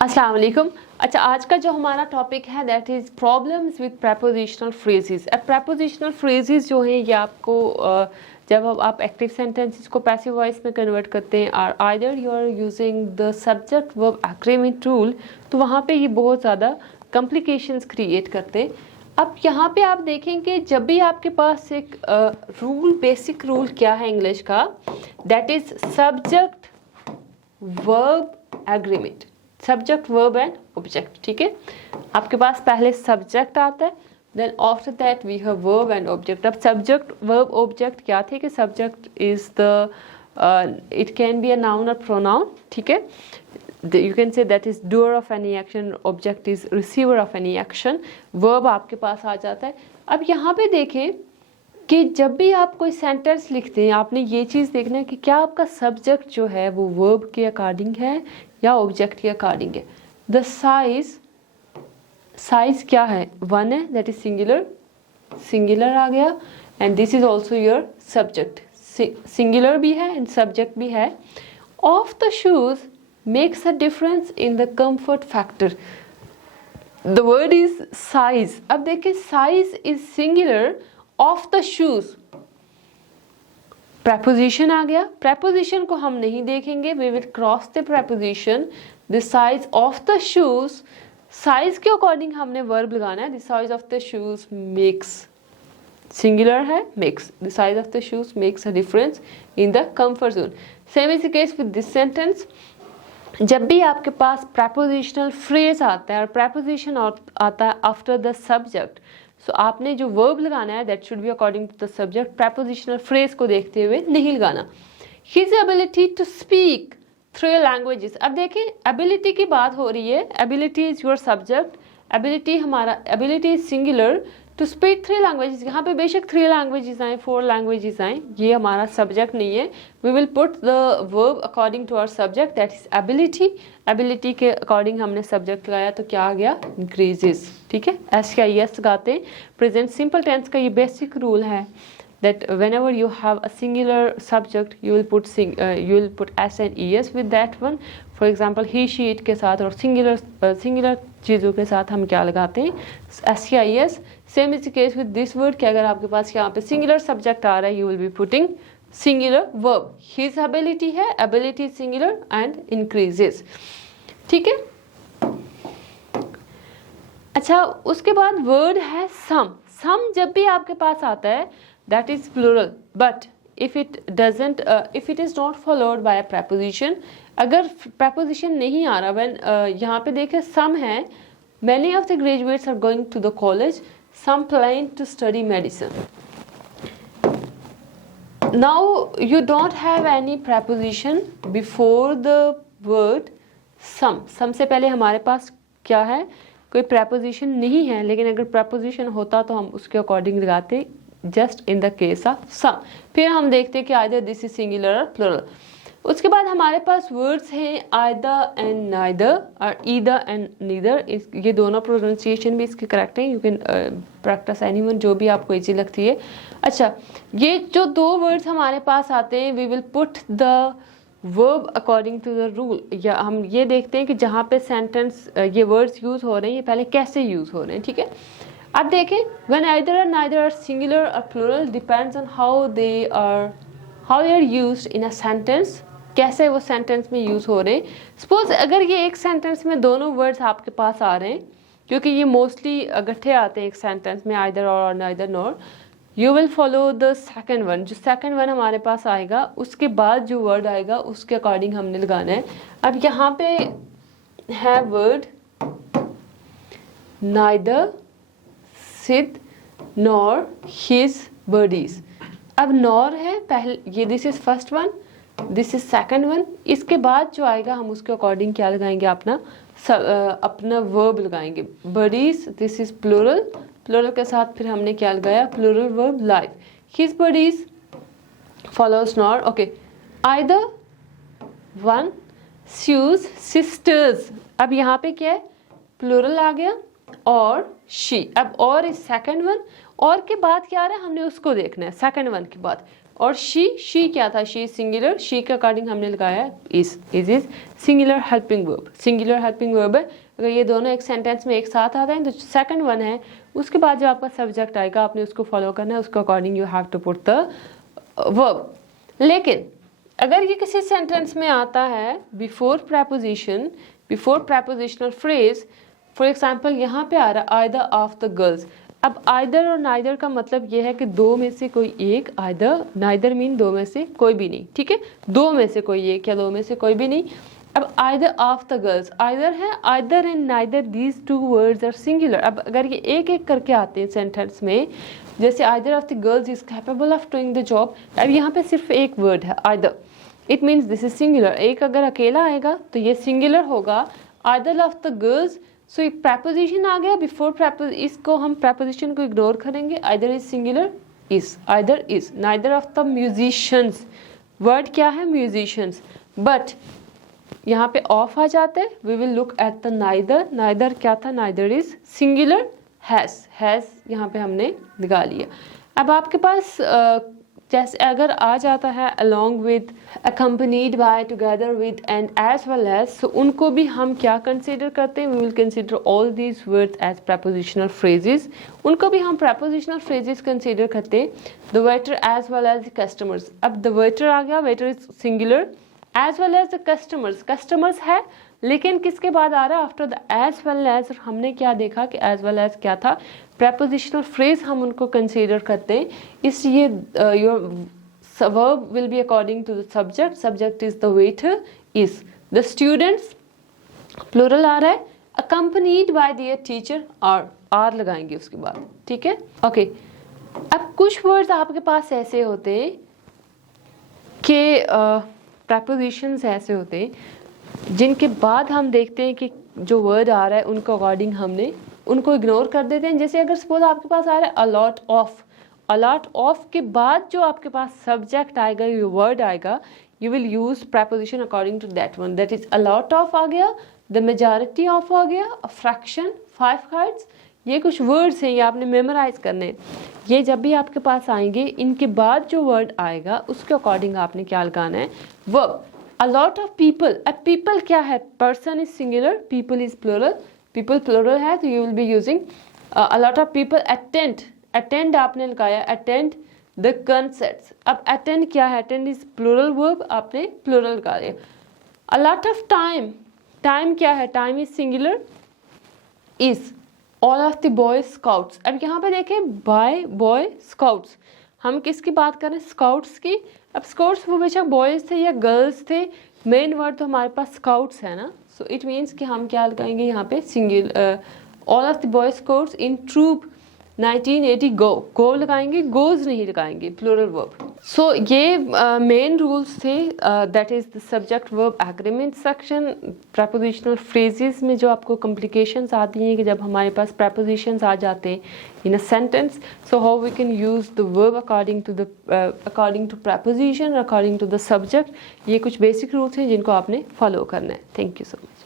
अस्सलाम वालेकुम। अच्छा, आज का जो हमारा टॉपिक है that is problems with prepositional phrases. अब प्रेपोजिशनल फ्रेजेस जो हैं ये आपको जब आप एक्टिव सेंटेंसेस को पैसिव वॉइस में कन्वर्ट करते हैं और either you are using the subject verb agreement rule, तो वहाँ पे ये बहुत ज़्यादा कॉम्प्लिकेशंस क्रिएट करते हैं। अब यहाँ पे आप देखेंगे जब भी आपके पास एक रूल, बेसिक रूल क्या है इंग्लिश का, that is subject verb agreement, subject verb and object. ठीक है, आपके पास पहले सब्जेक्ट आता है, then after that we have verb and object. अब सब्जेक्ट वर्ब ऑब्जेक्ट क्या थे कि subject is the it can be a noun और प्रोनाउन। ठीक है, you can say that is doer of any action, object is receiver of any action, verb आपके पास आ जाता है। अब यहाँ पे देखें कि जब भी आप कोई सेंटेंस लिखते हैं आपने ये चीज़ देखना है कि क्या आपका सब्जेक्ट जो है वो वर्ब के अकॉर्डिंग है या ऑब्जेक्ट के अकॉर्डिंग है। द साइज क्या है, वन है, दैट इज सिंगुलर, सिंगुलर आ गया, and this is also your subject, singular भी है एंड सब्जेक्ट भी है। Of the shoes makes a difference in the comfort factor. The word is size. अब देखिए size is singular, of the shoes preposition आ गया। preposition को हम नहीं देखेंगे, we will cross the preposition. The size of the shoes, size के according हमने verb लगाना है। The size of the shoes makes, singular है, makes, the size of the shoes makes a difference in the comfort zone. Same is the case with this sentence. जब भी आपके पास prepositional phrase आता है और preposition आता है after the subject, so आपने जो verb लगाना है that should be according to the subject, prepositional phrase को देखते हुए नहीं लगाना। His ability to speak 3 languages। अब देखें ability की बात हो रही है, ability is your subject, ability हमारा, ability is singular, to speak 3 languages। यहाँ पे बेशक 3 languages आए, 4 languages आए, ये हमारा subject नहीं है। We will put the verb according to our subject, that is ability। ability के according हमने subject लगाया तो क्या आ गया, increases। ठीक है, SIS लगाते हैं। present simple tense का ये basic rule है that whenever you have a singular subject you will put s and es with that one। for example he she it के साथ और singular चीज़ों के साथ हम क्या लगाते हैं, SIS। same is the case with this word कि अगर आपके पास यहाँ पे singular subject आ रहा है you will be putting singular verb। his ability है, ability is singular and increases। ठीक है, अच्छा उसके बाद वर्ड है सम जब भी आपके पास आता है that is plural, but if it is not followed by a preposition, अगर preposition नहीं आ रहा, when यहाँ पे देखें some है, many of the graduates are going to the college, some plan to study medicine। now you don't have any preposition before the word some से पहले हमारे पास क्या है, कोई preposition नहीं है, लेकिन अगर preposition होता तो हम उसके according लगाते just in the case of some। फिर हम देखते हैं कि either this is singular or plural। उसके बाद हमारे पास words हैं either and neither और either and neither। ये दोनों pronunciation भी इसके correct हैं, you can practice anyone, जो भी आपको easy लगती है। अच्छा, ये जो 2 words हमारे पास आते हैं we will put the verb according to the rule। या हम ये देखते हैं कि जहाँ पे sentence ये words use हो रहे हैं ये पहले कैसे use हो रहे हैं। ठीक है, अब देखें when either or neither are singular or plural depends on how they are used in a sentence, कैसे वो sentence में use हो रहे हैं। suppose अगर ये एक sentence में दोनों words आपके पास आ रहे हैं, क्योंकि ये mostly इकट्ठे आते हैं एक sentence में either or neither nor, you will follow the second one। जो second one हमारे पास आएगा उसके बाद जो word आएगा उसके according हमने लगाना है। अब यहाँ पे है word neither Sid nor his buddies। अब nor है पहले, ये this is first one, this is second one, इसके बाद जो आएगा हम उसके according क्या लगाएंगे, अपना verb लगाएंगे। buddies this is plural, plural के साथ फिर हमने क्या लगाया, plural verb live। his buddies follows nor, okay। either one, shoes, sisters। अब यहाँ पे क्या है, plural आ गया, और she। अब और इस सेकंड वन, और के बाद क्या आ रहा है हमने उसको देखना है, सेकंड वन के बाद और शी क्या था, शी सिंगुलर, शी के अकॉर्डिंग हमने लगाया is singular helping verb, singular helping verb है। अगर ये दोनों एक सेंटेंस में एक साथ आ रहे हैं तो सेकंड वन है, उसके बाद जो आपका सब्जेक्ट आएगा आपने उसको फॉलो करना है, उसके according you have to put the verb. लेकिन अगर ये किसी सेंटेंस में आता है before preposition, before prepositional phrase, for example यहाँ पे आ रहा है आइदर ऑफ द गर्ल्स। अब आइदर और नाइदर का मतलब ये है कि दो में से कोई एक, आइदर नाइदर मीन दो में से कोई भी नहीं, ठीक है, दो में से कोई एक या दो में से कोई भी नहीं। अब either of the girls, either है, either and neither these two words are singular. अब अगर ये एक एक करके आते हैं सेंटेंस में, जैसे either of the girls is capable of doing the job, अब यहाँ पे सिर्फ एक वर्ड है either, it means this is singular. एक अगर अकेला आएगा तो ये सिंगुलर होगा, आइदर ऑफ द गर्ल्स। सो एक प्रेपोजिशन आ गया बिफोर प्रेपोजिशन, इसको हम प्रेपोजिशन को इग्नोर करेंगे, either is singular is, either is. Neither of the musicians, word क्या है म्यूजिशियंस, बट यहाँ पे ऑफ आ जाता है, we will look at the neither, neither क्या था, नाइदर इज सिंगुलर, हैज यहाँ पे हमने लगा लिया। अब आपके पास जैसे अगर आ जाता है along with, accompanied by, together with and as well as, so उनको भी हम क्या consider करते हैं, we will consider all these words as prepositional phrases, उनको भी हम prepositional phrases consider करते हैं, the waiter as well as the customers। अब the waiter आ गया, waiter is singular, as well as the customers, customers है लेकिन किसके बाद आ रहा है, after the as well as. हमने क्या देखा कि एज वेल एज क्या था, प्रेपोजिशनल फ्रेज हम उनको कंसीडर करते हैं, इसलिए your verb will be according to the subject, subject is the waiter, is the students, plural आ रहा है, accompanied by their teacher, are लगाएंगे उसके बाद, ठीक है, ओके। अब कुछ वर्ड्स आपके पास ऐसे होते हैं कि प्रेपोजिशंस ऐसे होते हैं जिनके बाद हम देखते हैं कि जो वर्ड आ रहा है उनको अकॉर्डिंग हमने उनको इग्नोर कर देते हैं। जैसे अगर सपोज आपके पास आ रहा है अलॉट ऑफ, अलॉट ऑफ के बाद जो आपके पास सब्जेक्ट आएगा, ये वर्ड आएगा, you will use preposition according to that one, that is a lot of आ गया, द मेजॉरिटी ऑफ आ गया, अ फ्रैक्शन, 5 कार्ड्स। ये कुछ वर्ड्स हैं, ये आपने मेमोराइज करने हैं। ये जब भी आपके पास आएंगे, इनके बाद जो वर्ड आएगा उसके अकॉर्डिंग आपने क्या लगाना है, verb. A lot of people, अब people क्या है, person is singular, people is plural, people plural है तो you will be using a lot of people attend, attend आपने लगाया, attend the concerts। अब attend क्या है, attend is plural verb, आपने plural लगाया। A lot of time, time क्या है, time is singular, is all of the boy scouts। अब यहाँ पे देखें by boy scouts, हम किसकी बात कर रहे हैं, स्काउट्स की। अब स्काउट्स वो बेशक बॉयज़ थे या गर्ल्स थे, मेन वर्ड तो हमारे पास स्काउट्स है ना, सो इट मीन्स कि हम क्या लगाएंगे यहाँ पे, single, all of the boy scouts in troop 1980 go लगाएंगे, गोज नहीं लगाएंगे, प्लूरल वर्ब। सो ये मेन रूल्स थे, that is the subject verb agreement section. Prepositional phrases में जो आपको कॉम्प्लिकेशंस आती हैं कि जब हमारे पास प्रेपोजिशंस आ जाते हैं in a sentence, so how we can use the verb according to preposition, according to the subject. ये कुछ बेसिक रूल्स हैं जिनको आपने फॉलो करना है। Thank you so much.